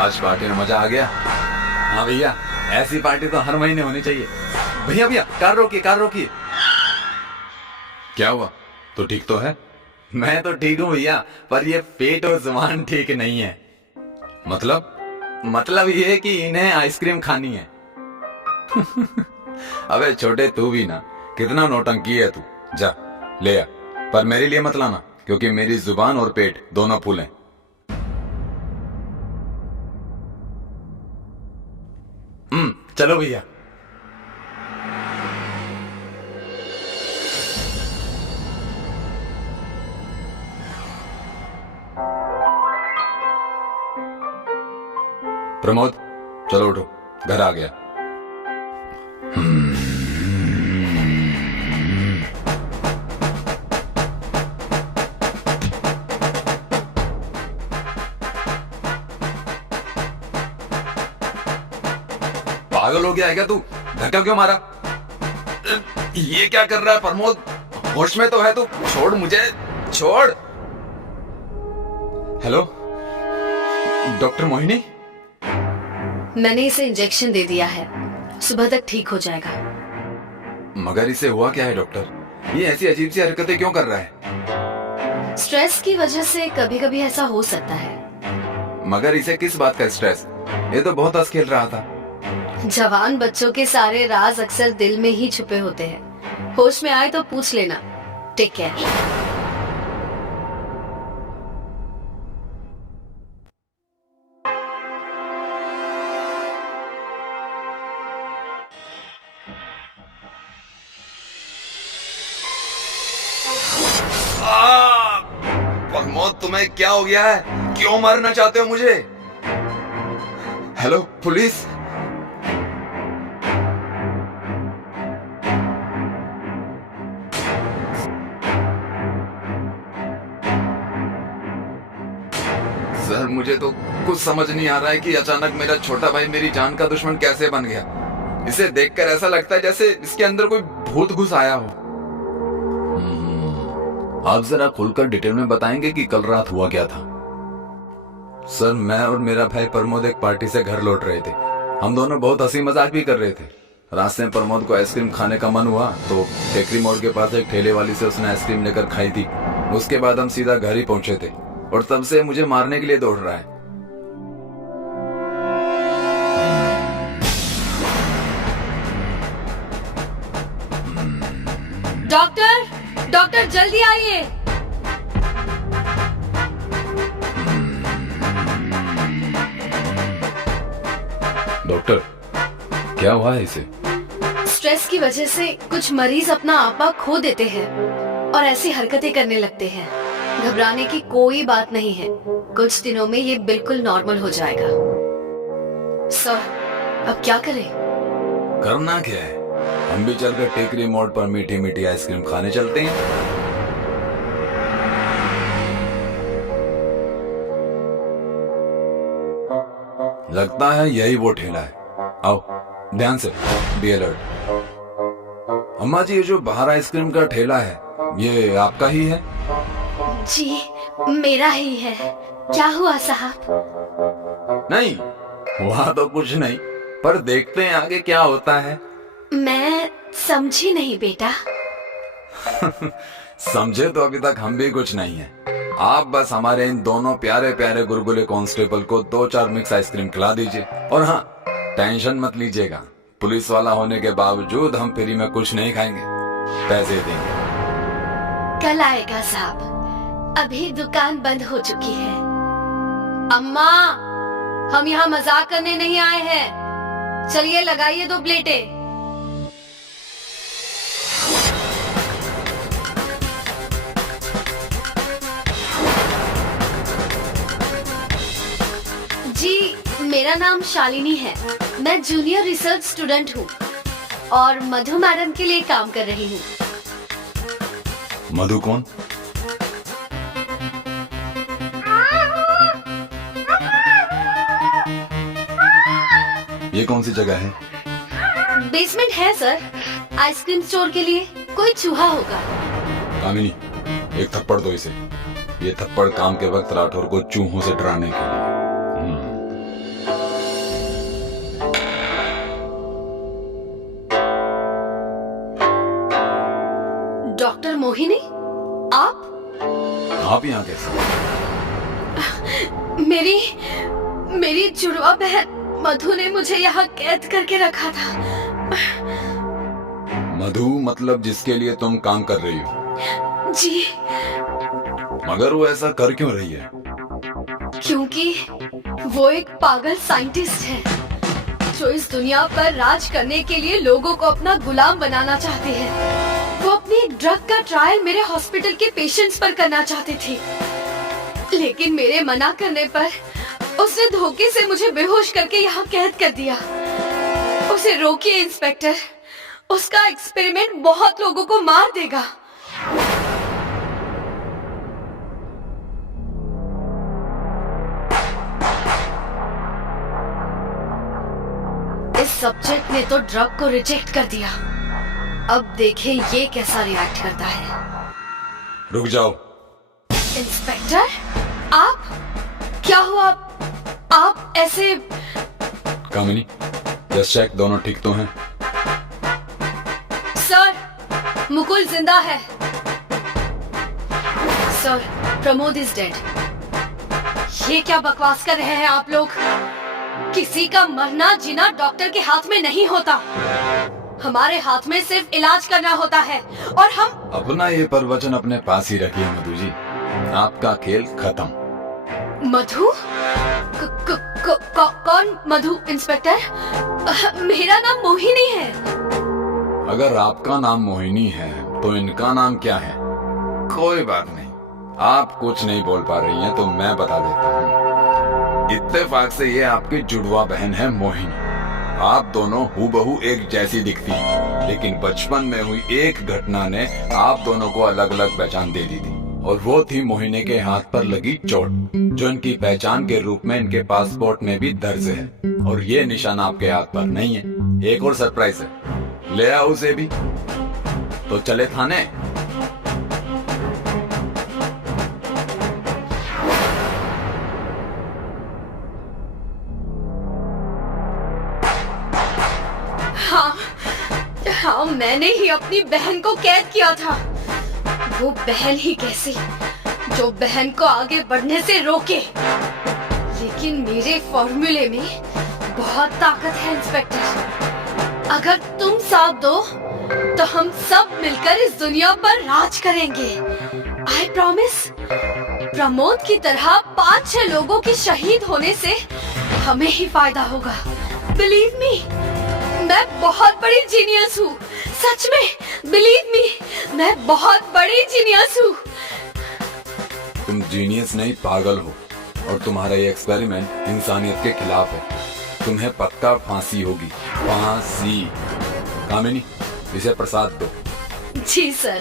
आज पार्टी में मजा आ गया। हाँ भैया, ऐसी पार्टी तो हर महीने होनी चाहिए। भैया भैया, कार रोकिए कार रोकिए। क्या हुआ, तो ठीक तो है? मैं तो ठीक हूँ भैया, पर ये पेट और जुबान ठीक नहीं है। मतलब ये कि इन्हें आइसक्रीम खानी है। अबे छोटे, तू भी ना, कितना नौटंकी है तू। जा ले आ, पर मेरे लिए मत लाना, क्योंकि मेरी जुबान और पेट दोनों फूल हैं। चलो भैया। प्रमोद, चलो उठो, घर आ गया। पागल हो गया है क्या तू? धक्का क्यों मारा? ये क्या कर रहा है प्रमोद? होश में तो है तू? छोड़ मुझे, छोड़। Hello doctor Mohini. मैंने इसे इंजेक्शन दे दिया है, सुबह तक ठीक हो जाएगा। मगर इसे हुआ क्या है डॉक्टर? ये ऐसी अजीब सी हरकतें क्यों कर रहा है? स्ट्रेस की वजह से कभी कभी ऐसा हो सकता है। मगर इसे किस बात का स्ट्रेस? ये तो बहुत हंस खेल रहा था। जवान बच्चों के सारे राज अक्सर दिल में ही छुपे होते हैं। होश में आए तो पूछ लेना। Take care. प्रमोद, तुम्हें क्या हो गया है? क्यों मारना चाहते हो मुझे? Hello police. सर, मुझे तो कुछ समझ नहीं आ रहा है कि अचानक मेरा छोटा भाई मेरी जान का दुश्मन कैसे बन गया। इसे देखकर ऐसा लगता है जैसे इसके अंदर कोई भूत घुस आया हो। आप जरा खुलकर डिटेल में बताएंगे कि कल रात हुआ क्या था? सर, मैं और मेरा भाई प्रमोद एक पार्टी से घर लौट रहे थे। हम दोनों बहुत हंसी मजाक भी कर रहे थे। रास्ते में प्रमोद को आइसक्रीम खाने का मन हुआ तो टेकरी मोड़ के पास एक ठेले वाली से उसने आइसक्रीम लेकर खाई थी। उसके बाद हम सीधा घर ही पहुंचे थे और तब से मुझे मारने के लिए दौड़ रहा है। डॉक्टर, डॉक्टर जल्दी आइए। डॉक्टर, क्या हुआ है इसे? स्ट्रेस की वजह से कुछ मरीज अपना आपा खो देते हैं और ऐसी हरकतें करने लगते हैं। घबराने की कोई बात नहीं है, कुछ दिनों में ये बिल्कुल नॉर्मल हो जाएगा। सर, अब क्या करें? करना क्या है, हम भी चलकर टेकरी मोड़ पर मीठी मीठी आइसक्रीम खाने चलते हैं। लगता है यही वो ठेला है। आओ, ध्यान से, बी अलर्ट। अम्मा जी, ये जो बाहर आइसक्रीम का ठेला है, ये आपका ही है? जी, मेरा ही है। क्या हुआ साहब? नहीं, वहाँ तो कुछ नहीं, पर देखते हैं आगे क्या होता है। मैं समझी नहीं बेटा। समझे तो अभी तक हम भी कुछ नहीं है। आप बस हमारे इन दोनों प्यारे प्यारे गुरगुले कांस्टेबल को 2-4 मिक्स आइसक्रीम खिला दीजिए। और हाँ, टेंशन मत लीजिएगा, पुलिस वाला होने के बावजूद हम फ्री में कुछ नहीं खाएंगे, पैसे देंगे। कल आएगा साहब, अभी दुकान बंद हो चुकी है। अम्मा, हम यहाँ मजाक करने नहीं आए हैं। चलिए लगाइए 2 प्लेटें। जी, मेरा नाम शालिनी है। मैं जूनियर रिसर्च स्टूडेंट हूँ और मधु मैडम के लिए काम कर रही हूँ। मधु कौन? ये कौन सी जगह है? बेसमेंट है सर, आइसक्रीम स्टोर के लिए। कोई चूहा होगा। कामिनी, एक थप्पड़ दो इसे। ये थप्पड़ काम के वक्त राठौर को चूहों से डराने के लिए। मोहिनी, आप यहाँ कैसे? मेरी जुड़वा बहन मधु ने मुझे यहाँ कैद करके रखा था। मधु मतलब जिसके लिए तुम काम कर रही हो? जी, मगर वो ऐसा कर क्यों रही है? क्योंकि वो एक पागल साइंटिस्ट है जो इस दुनिया पर राज करने के लिए लोगों को अपना गुलाम बनाना चाहते हैं। वो अपनी एक ड्रग का ट्रायल मेरे हॉस्पिटल के पेशेंट्स पर करना चाहते थे, लेकिन मेरे मना करने पर उसने धोखे से मुझे बेहोश करके यहाँ कैद कर दिया। उसे रोकिए इंस्पेक्टर, उसका एक्सपेरिमेंट बहुत लोगों को मार देगा। इस सब्जेक्ट ने तो ड्रग को रिजेक्ट कर दिया, अब देखें ये कैसा रिएक्ट करता है। रुक जाओ। इंस्पेक्टर, आप क्या हुआ? आप ऐसे? कामिनी, जस्ट चेक, दोनों ठीक तो हैं? सर, मुकुल जिंदा है। Sir, Pramod is dead. ये क्या बकवास कर रहे हैं आप लोग? किसी का मरना जीना डॉक्टर के हाथ में नहीं होता, हमारे हाथ में सिर्फ इलाज करना होता है। और हम अपना ये प्रवचन अपने पास ही रखिए मधु जी, आपका खेल खत्म। मधु? कौन मधु इंस्पेक्टर? मेरा नाम मोहिनी है। अगर आपका नाम मोहिनी है तो इनका नाम क्या है? कोई बात नहीं, आप कुछ नहीं बोल पा रही हैं तो मैं बता देता हूँ। इत्तेफाक से ये आपकी जुड़वा बहन है मोहिनी। आप दोनों हूबहू एक जैसी दिखती हैं, लेकिन बचपन में हुई एक घटना ने आप दोनों को अलग अलग पहचान दे दी थी, और वो थी मोहिनी के हाथ पर लगी चोट, जो इनकी पहचान के रूप में इनके पासपोर्ट में भी दर्ज है। और ये निशान आपके हाथ पर नहीं है। एक और सरप्राइज है, ले आओ उसे भी। तो चले थाने। हाँ, मैंने ही अपनी बहन को कैद किया था। वो बहन ही कैसी जो बहन को आगे बढ़ने से रोके। लेकिन मेरे फॉर्मूले में बहुत ताकत है इंस्पेक्टर। अगर तुम साथ दो तो हम सब मिलकर इस दुनिया पर राज करेंगे। I promise. प्रमोद की तरह 5-6 लोगों के शहीद होने से हमें ही फायदा होगा। बिलीव मी, मैं बहुत बड़ी जीनियस हूँ। सच में, बिलीव मी, मैं बहुत बड़ी जीनियस हूँ। तुम जीनियस नहीं, पागल हो, और तुम्हारा ये एक्सपेरिमेंट इंसानियत के खिलाफ है। तुम्हें पक्का फांसी होगी, फांसी। कामिनी, इसे प्रसाद दो। जी सर।